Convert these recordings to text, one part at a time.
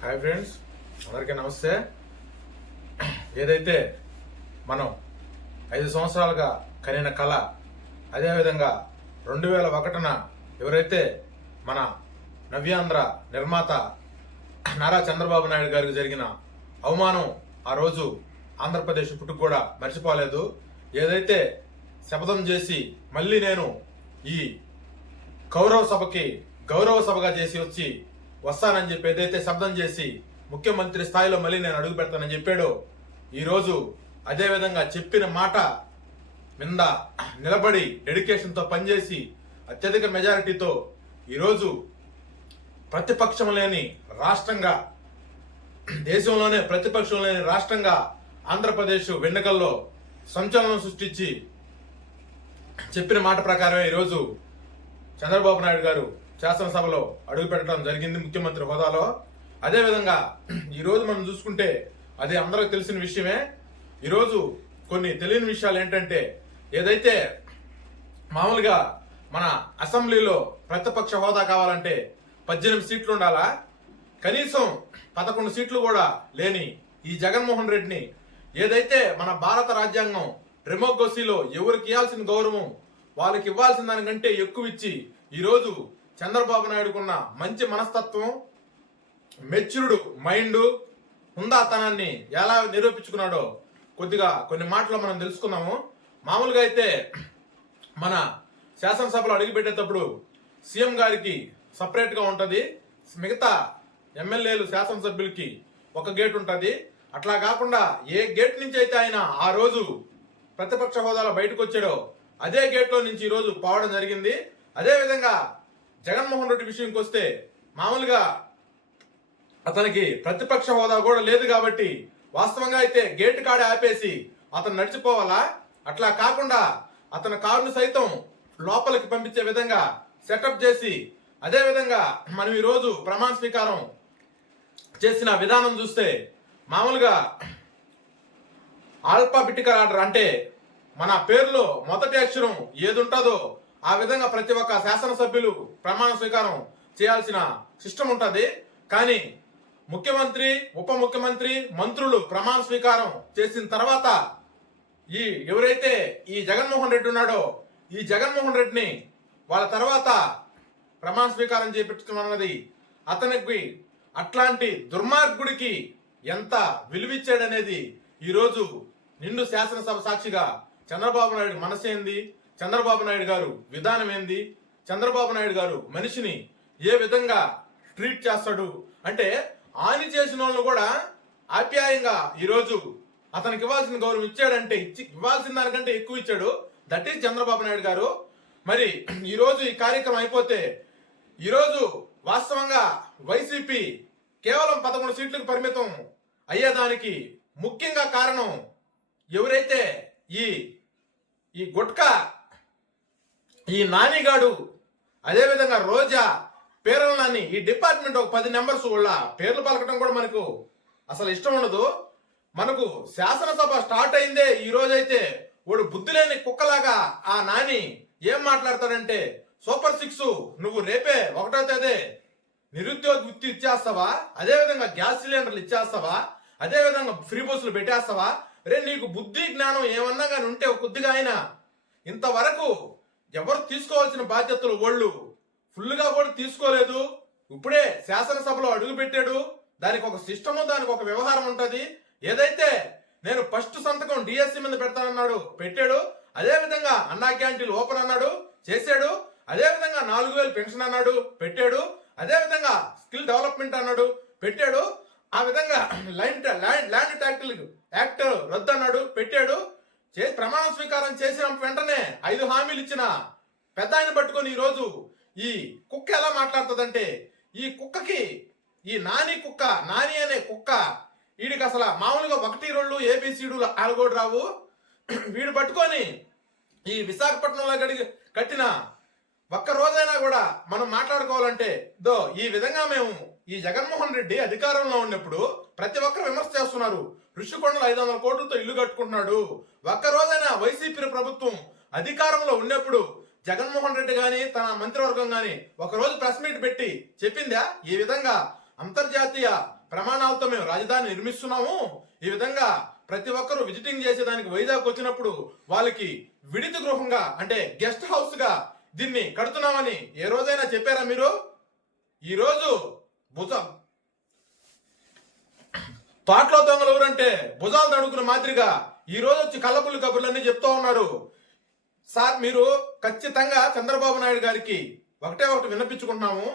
Hi friends, అందరికీ నమస్తే. ఏదైతే మనం 5 సంవత్సరాలుగా కనిన కళ, అదేవిధంగా 2001న ఎవరైతే మన నవ్యాంధ్ర నిర్మాత నారా చంద్రబాబు నాయుడు గారికి జరిగిన అవమానం, ఆ రోజు ఆంధ్రప్రదేశ్ పుట్టుకు కూడా మర్చిపోలేదు. ఏదైతే శపథం చేసి మళ్ళీ నేను ఈ గౌరవ సభగా చేసి వచ్చి వస్తానని చెప్పి ఏదైతే శబ్దం చేసి ముఖ్యమంత్రి స్థాయిలో మళ్ళీ నేను అడుగు పెడతానని చెప్పాడో, ఈరోజు అదేవిధంగా చెప్పిన మాట మీద నిలబడి డెడికేషన్తో పనిచేసి అత్యధిక మెజారిటీతో ఈరోజు ప్రతిపక్షం లేని రాష్ట్రంగా, దేశంలోనే ప్రతిపక్షం లేని రాష్ట్రంగా ఆంధ్రప్రదేశ్ వెన్నుకల్లో సంచలనం సృష్టించి చెప్పిన మాట ప్రకారమే ఈరోజు చంద్రబాబు నాయుడు గారు శాసనసభలో అడుగు పెట్టడం జరిగింది ముఖ్యమంత్రి హోదాలో. అదేవిధంగా ఈరోజు మనం చూసుకుంటే అది అందరికి తెలిసిన విషయమే. ఈరోజు కొన్ని తెలియని విషయాలు ఏంటంటే, ఏదైతే మామూలుగా మన అసెంబ్లీలో ప్రతిపక్ష హోదా కావాలంటే 18 సీట్లు ఉండాలా, కనీసం 11 సీట్లు కూడా లేని ఈ జగన్మోహన్ రెడ్డిని ఏదైతే మన భారత రాజ్యాంగం డెమోక్రసీలో ఎవరికి ఇవ్వాల్సిన గౌరవం వాళ్ళకి ఇవ్వాల్సిన దానికంటే ఎక్కువ ఇచ్చి ఈరోజు చంద్రబాబు నాయుడుకున్న మంచి మనస్తత్వం, మెచ్యూర్డ్ మైండ్, హుందాతనాన్ని ఎలా నిరూపించుకున్నాడో కొన్ని మాటలు మనం తెలుసుకున్నాము. మామూలుగా అయితే మన శాసనసభలో అడుగుపెట్టేటప్పుడు సీఎం గారికి సపరేట్గా ఉంటుంది, మిగతా ఎమ్మెల్యేలు శాసనసభ్యులకి ఒక గేట్ ఉంటుంది. అట్లా కాకుండా ఏ గేట్ నుంచి అయితే ఆయన ఆ రోజు ప్రతిపక్ష హోదాలో బయటకు వచ్చాడో అదే గేట్లో నుంచి ఈరోజు పోవడం జరిగింది. అదేవిధంగా జగన్మోహన్ రెడ్డి విషయంకి వస్తే, మామూలుగా అతనికి ప్రతిపక్ష హోదా కూడా లేదు కాబట్టి వాస్తవంగా అయితే గేట్ కాడే ఆపేసి అతను నడిచిపోవాలా. అట్లా కాకుండా అతని కారును సైతం లోపలికి పంపించే విధంగా సెటప్ చేసి, అదేవిధంగా మనం ఈరోజు ప్రమాణ స్వీకారం చేసిన విధానం చూస్తే, మామూలుగా ఆల్ఫాబెటికల్ ఆర్డర్ అంటే మన పేరులో మొదటి అక్షరం ఏది ఉంటుందో ఆ విధంగా ప్రతి ఒక్క శాసనసభ్యులు ప్రమాణ స్వీకారం చేయాల్సిన సిస్టమ్ ఉంటుంది. కానీ ముఖ్యమంత్రి, ఉప ముఖ్యమంత్రి, మంత్రులు ప్రమాణ స్వీకారం చేసిన తర్వాత ఎవరైతే ఈ జగన్మోహన్ రెడ్డి ఉన్నాడో, ఈ జగన్మోహన్ రెడ్డిని వాళ్ళ తర్వాత ప్రమాణ స్వీకారం చేపించమన్నది అతనికి అట్లాంటి దుర్మార్గుడికి ఎంత విలువిచ్చాడనేది ఈరోజు నిండు శాసనసభ సాక్షిగా చంద్రబాబు నాయుడు మనసేంది, చంద్రబాబు నాయుడు గారు విధానం ఏంది, చంద్రబాబు నాయుడు గారు మనిషిని ఏ విధంగా ట్రీట్ చేస్తాడు అంటే, హాని చేసిన వాళ్ళను కూడా ఆప్యాయంగా ఈరోజు అతనికి ఇవ్వాల్సిన గౌరవం ఇచ్చాడంటే, ఇవ్వాల్సిన దానికంటే ఎక్కువ ఇచ్చాడు. దట్ ఈజ్ చంద్రబాబు నాయుడు గారు. మరి ఈరోజు ఈ కార్యక్రమం అయిపోతే, ఈరోజు వాస్తవంగా వైసీపీ కేవలం 11 సీట్లకు పరిమితం అయ్యేదానికి ముఖ్యంగా కారణం ఎవరైతే ఈ గుట్కా, ఈ నానిగాడు, అదేవిధంగా రోజా, పేర్ల నాని, ఈ డిపార్ట్మెంట్ ఒక 10 నెంబర్స్ వాళ్ళ పేర్లు పలకడం కూడా మనకు అసలు ఇష్టం ఉండదు. మనకు శాసనసభ స్టార్ట్ అయిందే ఈ రోజైతే వాడు బుద్ధి లేని కుక్కలాగా ఆ నాని ఏం మాట్లాడతాడంటే, సూపర్ 6 నువ్వు రేపే 1వ తేదీ నిరుద్యోగ వృత్తి ఇచ్చేస్తావా, అదేవిధంగా గ్యాస్ సిలిండర్లు ఇచ్చేస్తావా, అదేవిధంగా ఫ్రీ బస్సులు పెట్టేస్తావా, రే నీకు బుద్ధి జ్ఞానం ఏమన్నా కానీ ఉంటే కొద్దిగా అయినా ఇంతవరకు ఎవరు తీసుకోవాల్సిన బాధ్యతలు వాళ్ళు ఫుల్గా కూడా తీసుకోలేదు. ఇప్పుడే శాసనసభలో అడుగు పెట్టాడు. దానికి ఒక సిస్టము, దానికి ఒక వ్యవహారం ఉంటుంది. ఏదైతే నేను ఫస్ట్ సంతకం డిఎస్సి మీద పెడతానన్నాడు, పెట్టాడు. అదేవిధంగా అన్నా క్యాంటీన్లు ఓపెన్ అన్నాడు, చేశాడు. అదేవిధంగా 4000 పెన్షన్ అన్నాడు, పెట్టాడు. అదేవిధంగా స్కిల్ డెవలప్మెంట్ అన్నాడు, పెట్టాడు. ఆ విధంగా ల్యాండ్ ట్యాక్స్ యాక్ట్ రద్దు అన్నాడు, పెట్టాడు. ప్రమాణ స్వీకారం చేసిన వెంటనే 5 హామీలు ఇచ్చిన పెద్ద ఆయన పట్టుకొని ఈరోజు ఈ కుక్క ఎలా మాట్లాడుతుందంటే, ఈ కుక్కకి, ఈ నాని అనే కుక్క వీడికి అసలు మామూలుగా 1, 2 ABCDలు ఆలగోడు రావు. వీడు పట్టుకొని ఈ విశాఖపట్నంలో కట్టిన ఒక్క రోజైనా కూడా మనం మాట్లాడుకోవాలంటే, ఈ విధంగా మేము ఈ జగన్మోహన్ రెడ్డి అధికారంలో ఉన్నప్పుడు ప్రతి ఒక్కరు విమర్శ చేస్తున్నారు. ఋషికొండలు 500 కోట్లతో ఇల్లు కట్టుకుంటున్నాడు. ఒక్కరోజైనా వైసీపీ ప్రభుత్వం అధికారంలో ఉన్నప్పుడు జగన్మోహన్ రెడ్డి గాని తన మంత్రివర్గం గాని ఒకరోజు ప్రెస్ మీట్ పెట్టి చెప్పిందా ఈ విధంగా అంతర్జాతీయ ప్రమాణాలతో మేము రాజధాని నిర్మిస్తున్నాము. ఈ విధంగా ప్రతి ఒక్కరూ విజిటింగ్ చేసేదానికి వైజాగ్ వచ్చినప్పుడు వాళ్ళకి విడిది గృహంగా అంటే గెస్ట్ హౌస్ గా దీన్ని కడుతున్నామని ఏ రోజైనా చెప్పారా మీరు? ఈ రోజు తోటలో దొంగలు ఎవరంటే భుజాలు తడుకున్న మాదిరిగా ఈ రోజు వచ్చి కళ్ళపుల్లి కబుర్లన్నీ చెప్తూ ఉన్నారు. సార్, మీరు ఖచ్చితంగా చంద్రబాబు నాయుడు గారికి ఒకటే ఒకటి విన్నపించుకుంటున్నాము.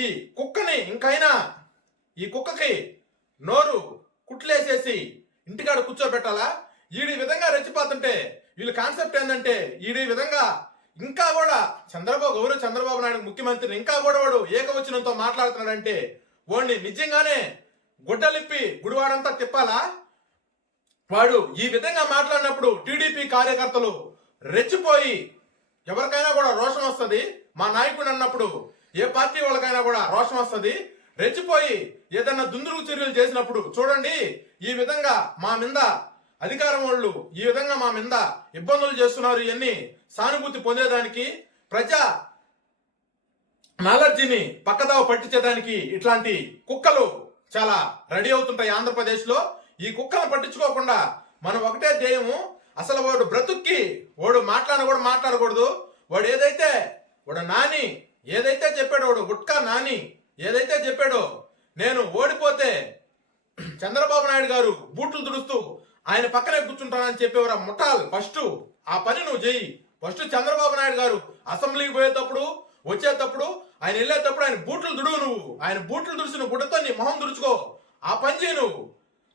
ఈ కుక్కని ఇంకైనా ఈ కుక్కకి నోరు కుట్లేసేసి ఇంటికాడ కూర్చోబెట్టాలా? ఈ విధంగా రెచ్చిపోతుంటే వీళ్ళ కాన్సెప్ట్ ఏంటంటే ఈ విధంగా ఇంకా కూడా చంద్రబాబు నాయుడు ముఖ్యమంత్రిని ఇంకా కూడా వాడు ఏకవచనంతో మాట్లాడుతున్నాడంటే వాడిని నిజంగానే గుడ్డలిప్పి గుడివాడంతా తిప్పాలా? వాడు ఈ విధంగా మాట్లాడినప్పుడు టీడీపీ కార్యకర్తలు రెచ్చిపోయి ఎవరికైనా కూడా రోషం వస్తుంది. మా నాయకుడు అన్నప్పుడు ఏ పార్టీ వాళ్ళకైనా కూడా రోషం వస్తుంది. రెచ్చిపోయి ఏదైనా దుందురుగు చర్యలు చేసినప్పుడు చూడండి, ఈ విధంగా మా మీద అధికారం వాళ్ళు ఈ విధంగా మా మీద ఇబ్బందులు చేస్తున్నారు. ఇవన్నీ సానుభూతి పొందేదానికి ప్రజా నాలెడ్జిని పక్కదావ పట్టించేదానికి ఇట్లాంటి కుక్కలు చాలా రెడీ అవుతుంటాయి ఆంధ్రప్రదేశ్ లో. ఈ కుక్కలను పట్టించుకోకుండా మనం ఒకటే ధ్యేయము, అసలు వాడు బ్రతుక్కి వాడు మాట్లాడకూడదు. వాడు నాని ఏదైతే చెప్పాడో, వాడు గుట్కా నాని ఏదైతే చెప్పాడో, నేను ఓడిపోతే చంద్రబాబు నాయుడు గారు బూట్లు తుడుస్తూ ఆయన పక్కనే కూర్చుంటానని చెప్పేవారు. ముఠాల్ ఫస్ట్ ఆ పని నువ్వు చెయ్యి. ఫస్ట్ చంద్రబాబు నాయుడు గారు అసెంబ్లీకి పోయేటప్పుడు వచ్చేటప్పుడు ఆయన వెళ్ళేటప్పుడు ఆయన బూట్లు తుడువు. నువ్వు ఆయన బూట్లు తుడిచిన గుడ్డతో నీ మొహం తుడుచుకో. ఆ పని చేయి నువ్వు.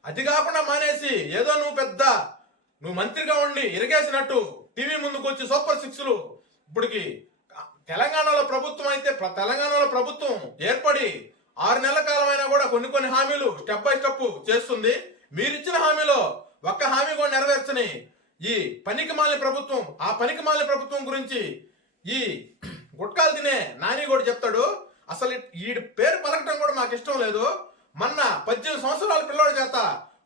అది కాకుండా మానేసి ఏదో నువ్వు మంత్రిగా ఉండి ఇరిగేసినట్టు టీవీ ముందుకు వచ్చి సూపర్ సిక్స్లు. ఇప్పటికి తెలంగాణలో ప్రభుత్వం ఏర్పడి 6 నెలల కాలమైనా కూడా కొన్ని హామీలు స్టెప్ బై స్టెప్ చేస్తుంది. మీరిచ్చిన హామీలో ఒక్క హామీ కూడా నెరవేర్చని ఈ పనికిమాలిన ప్రభుత్వం, ఆ పనికిమాలిన ప్రభుత్వం గురించి ఈ గుట్కాలు తినే నాని కూడా చెప్తాడు. అసలు ఈ పేరు పలకటం కూడా మాకు ఇష్టం లేదు. మొన్న 18 సంవత్సరాల పిల్లోడి చేత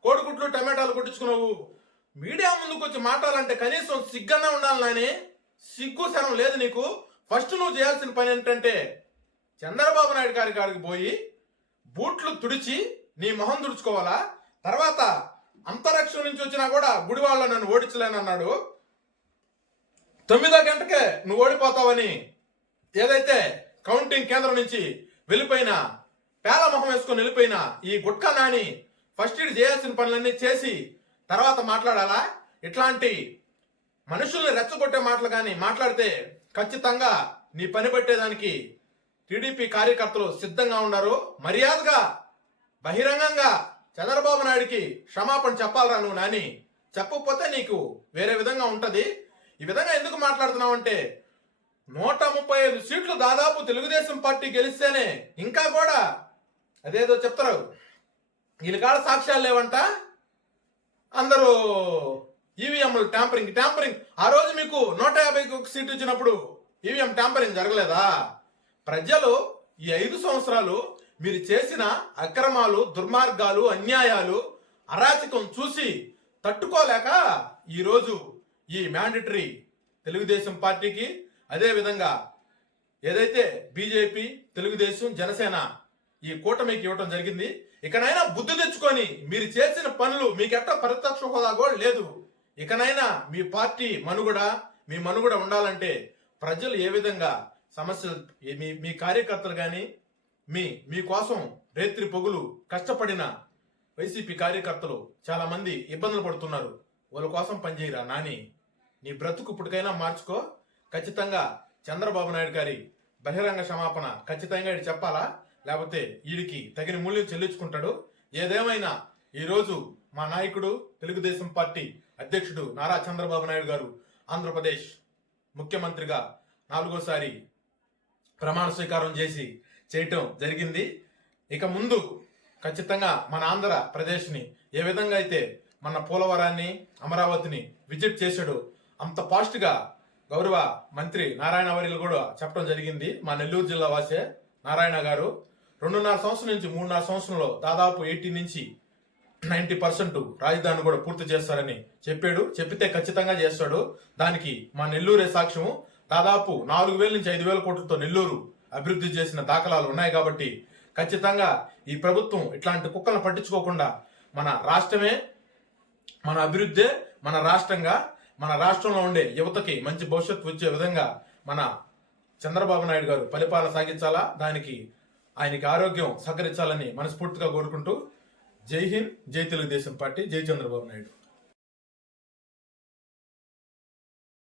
కోడిగుడ్లు టమాటాలు కొట్టించుకున్నావు. మీడియా ముందుకు వచ్చి మాట్లాడాలంటే కనీసం సిగ్గన్నా ఉండాలి నాని. సిగ్గు శరం లేదు నీకు. ఫస్ట్ నువ్వు చేయాల్సిన పని ఏంటంటే చంద్రబాబు నాయుడు గారి కాడికి పోయి బూట్లు తుడిచి నీ మొహం తుడుచుకోవాలా. తర్వాత అంతరిక్షం నుంచి వచ్చినా కూడా గుడివాళ్ళ నన్ను ఓడించలేనన్నాడు. 9వ గంటకే నువ్వు ఓడిపోతావని ఏదైతే కౌంటింగ్ కేంద్రం నుంచి వెళ్ళిపోయినా పేల మొహం వేసుకొని వెళ్ళిపోయినా ఈ గుట్కా నాని ఫస్ట్ ఇది చేయాల్సిన పనులన్నీ చేసి తర్వాత మాట్లాడాలా? ఇట్లాంటి మనుషుల్ని రెచ్చగొట్టే మాటలు కానీ మాట్లాడితే ఖచ్చితంగా నీ పని పట్టేదానికి టీడీపీ కార్యకర్తలు సిద్ధంగా ఉన్నారు. మర్యాదగా బహిరంగంగా చంద్రబాబు నాయుడికి క్షమాపణ చెప్పాలరా నువ్వు నాని. చెప్పకపోతే నీకు వేరే విధంగా ఉంటది. ఈ విధంగా ఎందుకు మాట్లాడుతున్నావు అంటే 135 సీట్లు దాదాపు తెలుగుదేశం పార్టీ గెలిస్తేనే ఇంకా కూడా అదేదో చెప్తారు, వీళ్ళ కాడ సాక్ష్యాలు లేవంట. అందరూ ఈవీఎంలు ట్యాంపరింగ్. ఆ రోజు మీకు 151 సీట్లు ఇచ్చినప్పుడు ఈవీఎం ట్యాంపరింగ్ జరగలేదా? ప్రజలు ఈ 5 సంవత్సరాలు మీరు చేసిన అక్రమాలు, దుర్మార్గాలు, అన్యాయాలు, అరాచకం చూసి తట్టుకోలేక ఈరోజు ఈ మ్యాండేటరీ తెలుగుదేశం పార్టీకి, అదే విధంగా ఏదైతే బీజేపీ, తెలుగుదేశం, జనసేన ఈ కూటమికి ఇవ్వటం జరిగింది. ఇకనైనా బుద్ధి తెచ్చుకొని మీరు చేసిన పనులు మీకెట్ట ప్రత్యక్ష హోదా కూడా లేదు. ఇకనైనా మీ పార్టీ మీ మనుగడ ఉండాలంటే ప్రజలు ఏ విధంగా సమస్యలు మీ కార్యకర్తలు కానీ మీకోసం రేత్రి పొగులు కష్టపడిన వైసీపీ కార్యకర్తలు చాలా మంది ఇబ్బందులు పడుతున్నారు. వాళ్ళ కోసం పనిచేయరా నాని. నీ బ్రతుకు ఇప్పటికైనా మార్చుకో. ఖచ్చితంగా చంద్రబాబు నాయుడు గారి బహిరంగ క్షమాపణ ఖచ్చితంగా ఇది చెప్పాలా, లేకపోతే వీడికి తగిన మూల్యం చెల్లించుకుంటాడు. ఏదేమైనా ఈరోజు మా నాయకుడు, తెలుగుదేశం పార్టీ అధ్యక్షుడు నారా చంద్రబాబు నాయుడు గారు ఆంధ్రప్రదేశ్ ముఖ్యమంత్రిగా 4వ సారి ప్రమాణ స్వీకారం చేయటం జరిగింది. ఇక ముందు ఖచ్చితంగా మన ఆంధ్రప్రదేశ్ని ఏ విధంగా అయితే మన పోలవరాన్ని, అమరావతిని విజిట్ చేశాడో అంత ఫాస్ట్గా గౌరవ మంత్రి నారాయణ వర్యులు కూడా చెప్పడం జరిగింది. మా నెల్లూరు జిల్లా వాసే నారాయణ గారు 2.5 సంవత్సరం నుంచి 3.5 సంవత్సరంలో దాదాపు 80 నుంచి 90% రాజధాని కూడా పూర్తి చేస్తారని చెప్పితే ఖచ్చితంగా చేస్తాడు. దానికి మా నెల్లూరే సాక్ష్యము. దాదాపు 4,000 నుంచి 5,000 కోట్లతో నెల్లూరు అభివృద్ధి చేసిన దాఖలాలు ఉన్నాయి. కాబట్టి ఖచ్చితంగా ఈ ప్రభుత్వం ఇట్లాంటి కుక్కలను పట్టించుకోకుండా మన రాష్ట్రమే, మన అభివృద్ధే మన రాష్ట్రంగా, మన రాష్ట్రంలో ఉండే యువతకి మంచి భవిష్యత్తు వచ్చే విధంగా మన చంద్రబాబు నాయుడు గారు పరిపాలన సాగించాలా, దానికి ఆయనకి ఆరోగ్యం సహకరించాలని మనస్ఫూర్తిగా కోరుకుంటూ జై హింద్, జై తెలుగుదేశం పార్టీ, జై చంద్రబాబు నాయుడు.